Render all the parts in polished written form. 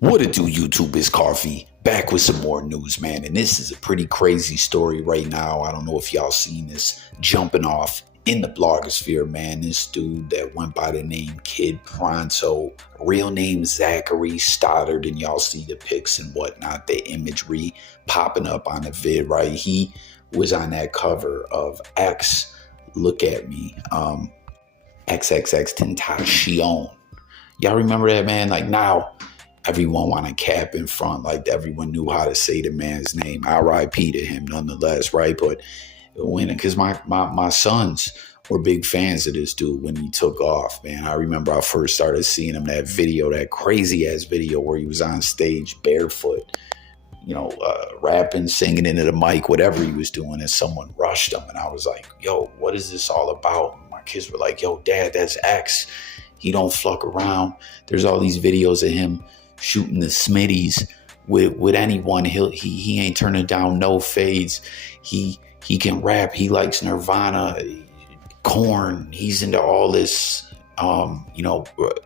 What it do, YouTube? Is Coffee back with some more news, man. And this is a pretty crazy story right now. I don't know if y'all seen this jumping off in the blogosphere, man. This dude that went by the name Kid Pronto, real name Zachary Stoddard, and y'all see the pics and whatnot, the imagery popping up on the vid, right? He was on that cover of X, Look at Me, XXXTENTACION. Y'all remember that, man? Like now, everyone want to cap in front, like everyone knew how to say the man's name. RiP to him, nonetheless, right? But when, because my sons were big fans of this dude when he took off, man. I remember I first started seeing him, that video, that crazy ass video where he was on stage barefoot, rapping, singing into the mic, whatever he was doing, and someone rushed him, and I was like, "Yo, what is this all about?" My kids were like, "Yo, Dad, that's X. He don't fuck around." There's all these videos of him shooting the smitties with anyone. He ain't turning down no fades. He can rap. He likes Nirvana, Korn. He's into all this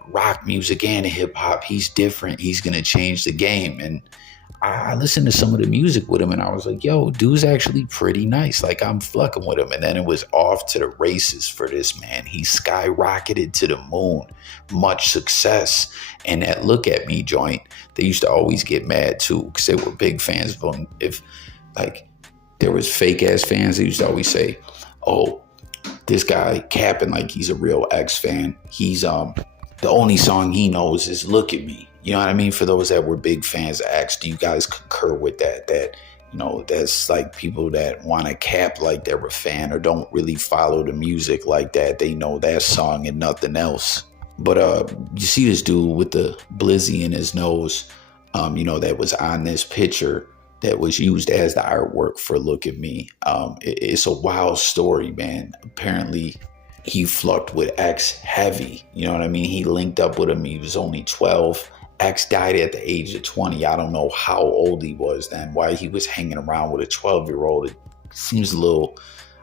rock music and hip hop. He's different. He's gonna change the game. And I listened to some of the music with him, and I was like, yo, dude's actually pretty nice. Like, I'm fucking with him. And then it was off to the races for this man. He skyrocketed to the moon. Much success. And that Look at Me joint, they used to always get mad too, because they were big fans of him. If, like, there was fake ass fans, they used to always say, oh, this guy capping like he's a real X fan. He's the only song he knows is Look at Me. You know what I mean? For those that were big fans of X, do you guys concur with that? That, that's like people that want to cap like they're a fan or don't really follow the music like that. They know that song and nothing else. But you see this dude with the blizzy in his nose, that was on this picture that was used as the artwork for Look at Me. It's a wild story, man. Apparently, he flucked with X heavy. You know what I mean? He linked up with him. He was only 12. X died at the age of 20. I don't know how old he was then, why he was hanging around with a 12-year-old. It seems a little,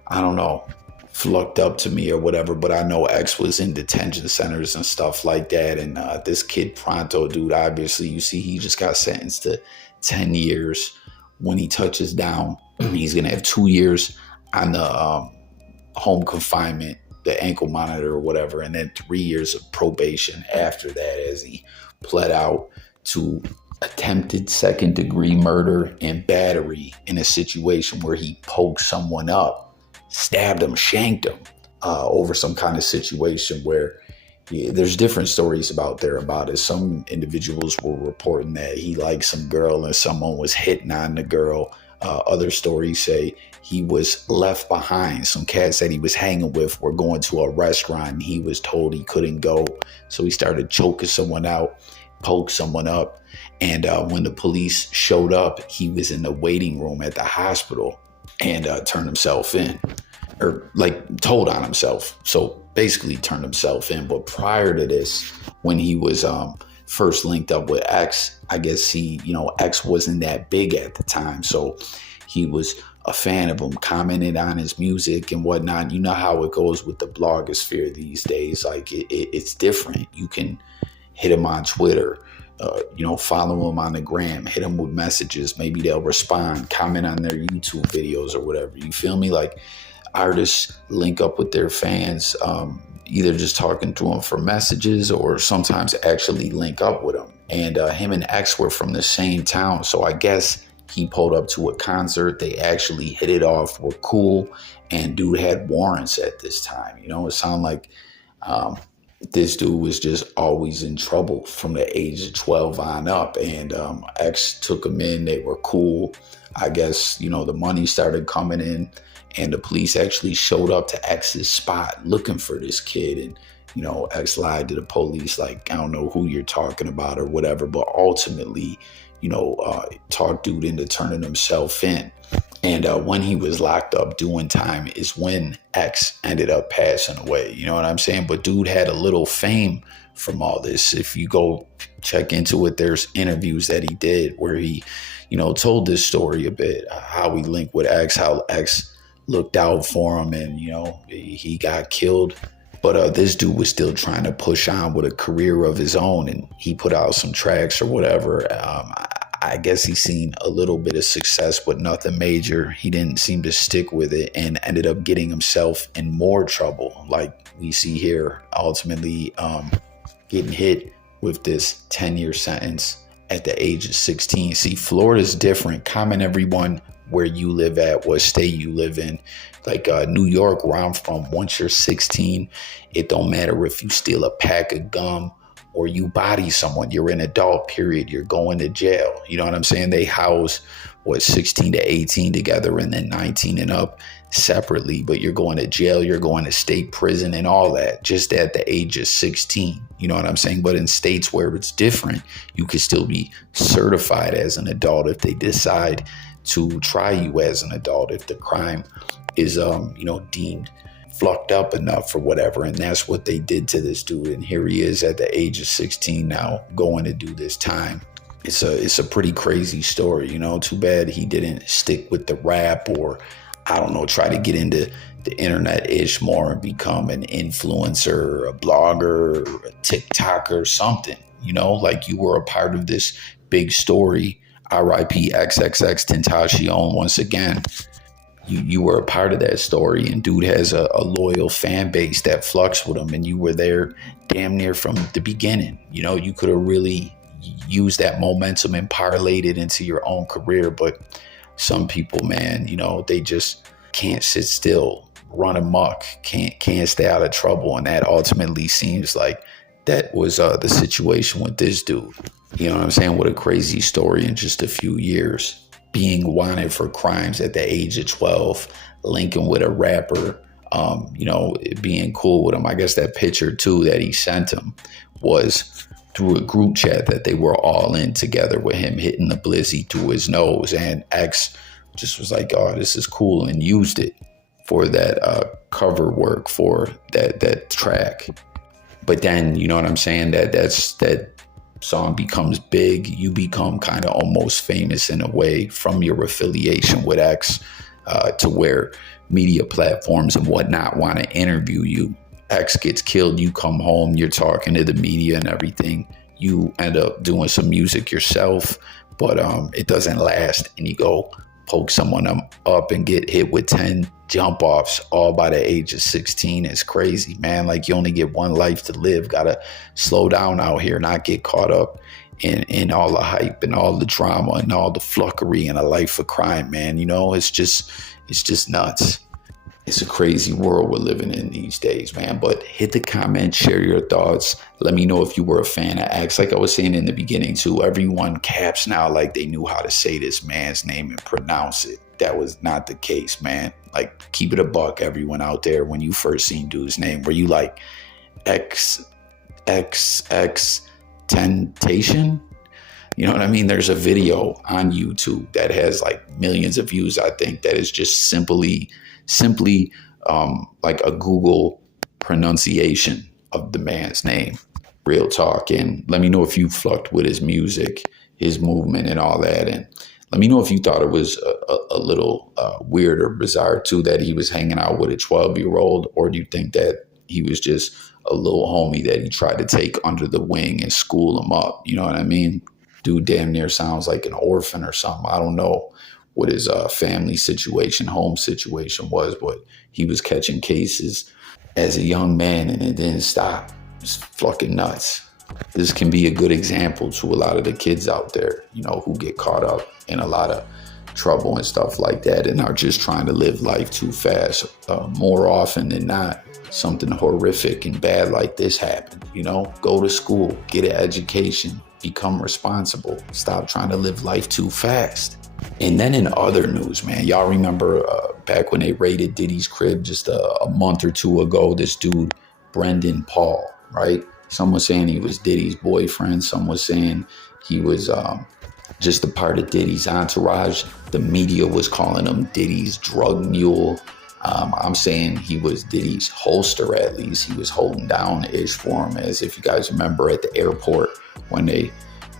I don't know, flucked up to me or whatever, but I know X was in detention centers and stuff like that. And this Kid Pronto dude, obviously, you see, he just got sentenced to 10 years. When he touches down, he's going to have 2 years on the home confinement, the ankle monitor or whatever, and then 3 years of probation after that, as he pled out to attempted second-degree murder and battery in a situation where he poked someone up, stabbed him, shanked him over some kind of situation where there's different stories about it. Some individuals were reporting that he liked some girl and someone was hitting on the girl. Other stories say he was left behind. Some cats that he was hanging with were going to a restaurant and he was told he couldn't go. So he started choking someone out, poked someone up. And when the police showed up, he was in the waiting room at the hospital and turned himself in, or like told on himself. So basically turned himself in. But prior to this, when he was first linked up with X, I guess X wasn't that big at the time. So he was a fan of him, commented on his music and whatnot. You know how it goes with the blogosphere these days. Like it's different. You can hit him on Twitter, follow him on the gram, hit him with messages. Maybe they'll respond, comment on their YouTube videos or whatever. You feel me? Like artists link up with their fans, either just talking to them for messages or sometimes actually link up with them. And him and X were from the same town. So I guess he pulled up to a concert. They actually hit it off, were cool. And dude had warrants at this time. It sounded like this dude was just always in trouble from the age of 12 on up. And X took him in. They were cool. I guess, the money started coming in. And the police actually showed up to X's spot looking for this kid. And, X lied to the police, like, I don't know who you're talking about or whatever. But ultimately, talked dude into turning himself in. And when he was locked up doing time is when X ended up passing away. You know what I'm saying? But dude had a little fame from all this. If you go check into it, there's interviews that he did where he, told this story a bit, how he linked with X, how X looked out for him, and he got killed But this dude was still trying to push on with a career of his own, and he put out some tracks or whatever. I guess he seen a little bit of success, but nothing major. He didn't seem to stick with it and ended up getting himself in more trouble, like we see here, ultimately getting hit with this 10-year sentence at the age of 16. See, Florida's different. Comment everyone where you live at, what state you live in. Like New York, where I'm from, once you're 16, it don't matter if you steal a pack of gum or you body someone, you're an adult, period. You're going to jail. You know what I'm saying? They house, 16 to 18 together and then 19 and up separately. But you're going to jail, you're going to state prison and all that just at the age of 16. You know what I'm saying? But in states where it's different, you can still be certified as an adult if they decide to try you as an adult if the crime is, deemed flucked up enough or whatever. And that's what they did to this dude. And here he is at the age of 16 now going to do this time. It's a pretty crazy story, Too bad he didn't stick with the rap or, I don't know, try to get into the internet-ish more and become an influencer, a blogger, a TikToker, something, like you were a part of this big story. RiP XXXTENTACIon once again. You were a part of that story, and dude has a loyal fan base that flux with him, and you were there damn near from the beginning. You could have really used that momentum and parlayed it into your own career, but some people, man, they just can't sit still, run amok, can't stay out of trouble, and that ultimately seems like that was the situation with this dude. You know what I'm saying? What a crazy story in just a few years. Being wanted for crimes at the age of 12, linking with a rapper, being cool with him. I guess that picture, too, that he sent him was through a group chat that they were all in together with him hitting the blizzy through his nose. And X just was like, oh, this is cool, and used it for that cover work for that track. But then, you know what I'm saying, that song becomes big, you become kind of almost famous in a way from your affiliation with X, to where media platforms and whatnot want to interview you. X gets killed, you come home, you're talking to the media and everything. You end up doing some music yourself, but it doesn't last, and you go poke someone up and get hit with 10 jump offs all by the age of 16. It's crazy, man. Like, you only get one life to live. Gotta slow down out here, not get caught up in all the hype and all the drama and all the fluckery and a life of crime, man. It's just nuts. It's a crazy world we're living in these days, man. But hit the comment, share your thoughts. Let me know if you were a fan of X. Like I was saying in the beginning, too, everyone caps now like they knew how to say this man's name and pronounce it. That was not the case, man. Like, keep it a buck, everyone out there. When you first seen dude's name, were you like XXXTENTACIon? You know what I mean? There's a video on YouTube that has like millions of views, I think, that is just simply like a Google pronunciation of the man's name. Real talk. And let me know if you flucked with his music, his movement and all that. And let me know if you thought it was a little weird or bizarre too that he was hanging out with a 12-year-old, or do you think that he was just a little homie that he tried to take under the wing and school him up? You know what I mean? Dude damn near sounds like an orphan or something. I don't know what his family situation, home situation was, but he was catching cases as a young man and it didn't stop. It's fucking nuts. This can be a good example to a lot of the kids out there, who get caught up in a lot of trouble and stuff like that and are just trying to live life too fast. More often than not, something horrific and bad like this happened. Go to school, get an education, become responsible, stop trying to live life too fast. And then in other news, man, y'all remember back when they raided Diddy's crib just a month or two ago, this dude, Brendan Paul, right? Some was saying he was Diddy's boyfriend. Some was saying he was just a part of Diddy's entourage. The media was calling him Diddy's drug mule. I'm saying he was Diddy's holster, at least. He was holding down ish for him. As if you guys remember at the airport when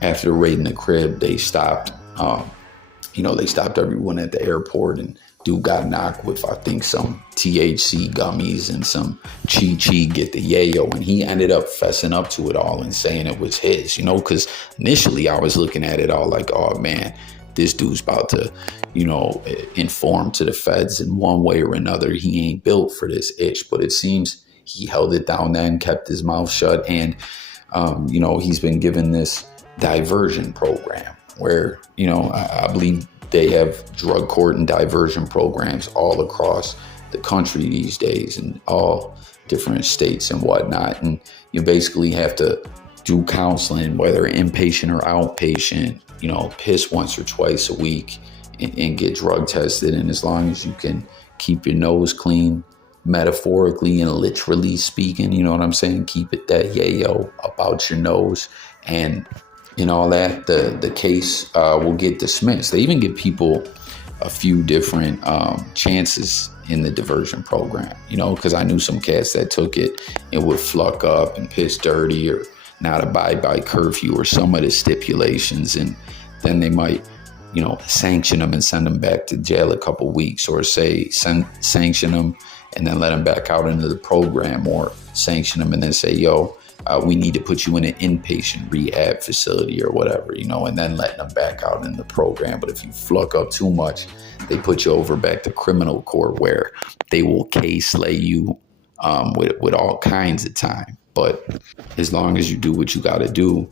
after raiding the crib, they stopped, they stopped everyone at the airport and Dude got knocked with, I think, some THC gummies and some Chi get the yayo, and he ended up fessing up to it all and saying it was his, you know, because initially I was looking at it all like, oh man, this dude's about to, you know, inform to the feds in one way or another. He ain't built for this ish, but it seems he held it down then, kept his mouth shut, and you know, he's been given this diversion program where, you know, I believe they have drug court and diversion programs all across the country these days in all different states and whatnot. And you basically have to do counseling, whether inpatient or outpatient, you know, piss once or twice a week and get drug tested. And as long as you can keep your nose clean, metaphorically and literally speaking, you know what I'm saying? Keep it that yayo about your nose and all that, the case will get dismissed. They even give people a few different chances in the diversion program, you know, because I knew some cats that took it and would fluck up and piss dirty or not abide by curfew or some of the stipulations, and then they might, you know, sanction them and send them back to jail a couple weeks, or say sanction them and then let them back out into the program, or sanction them and then say, yo, we need to put you in an inpatient rehab facility or whatever, you know, and then letting them back out in the program. But if you fluck up too much, they put you over back to criminal court where they will case lay you with all kinds of time. But as long as you do what you got to do,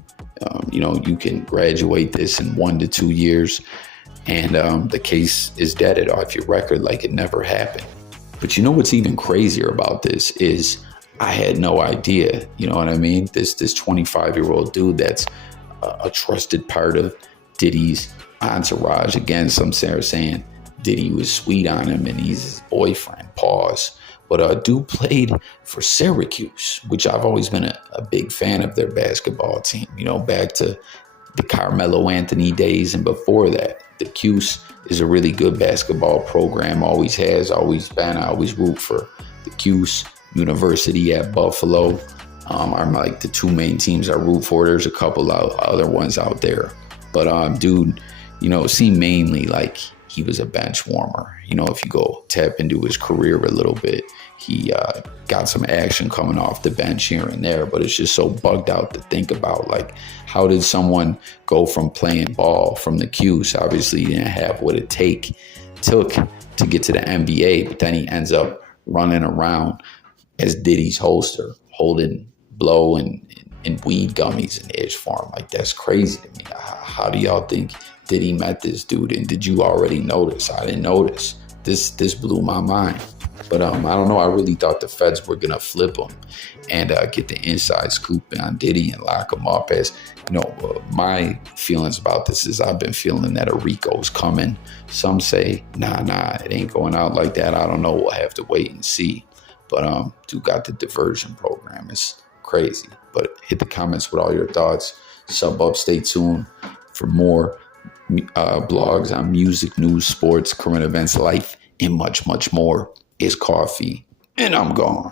you know, you can graduate this in 1 to 2 years, and the case is deaded off your record like it never happened. But you know what's even crazier about this is I had no idea, you know what I mean? This 25-year-old dude that's a trusted part of Diddy's entourage. Again, some are saying Diddy was sweet on him and he's his boyfriend, pause. But dude played for Syracuse, which I've always been a big fan of their basketball team, you know, back to the Carmelo Anthony days and before that. The Cuse is a really good basketball program, always has, always been. I always root for the Cuse. University at Buffalo are like the two main teams I root for. There's a couple of other ones out there. But dude, you know, seemed mainly like he was a bench warmer. You know, if you go tap into his career a little bit, he got some action coming off the bench here and there. But it's just so bugged out to think about, like, how did someone go from playing ball from the Cuse? Obviously, he didn't have what it took to get to the NBA, but then he ends up running around as Diddy's holster, holding blow and weed gummies and ish for him. Like, that's crazy to me. How do y'all think Diddy met this dude? And did you already notice? I didn't notice. This blew my mind. But I don't know. I really thought the feds were gonna flip him and get the inside scoop on Diddy and lock him up. As you know, my feelings about this is I've been feeling that a RICO's coming. Some say, nah, it ain't going out like that. I don't know. We'll have to wait and see. But dude got the diversion program. It's crazy. But hit the comments with all your thoughts. Sub up, stay tuned for more blogs on music, news, sports, current events, life, and much, much more. It's coffee, and I'm gone.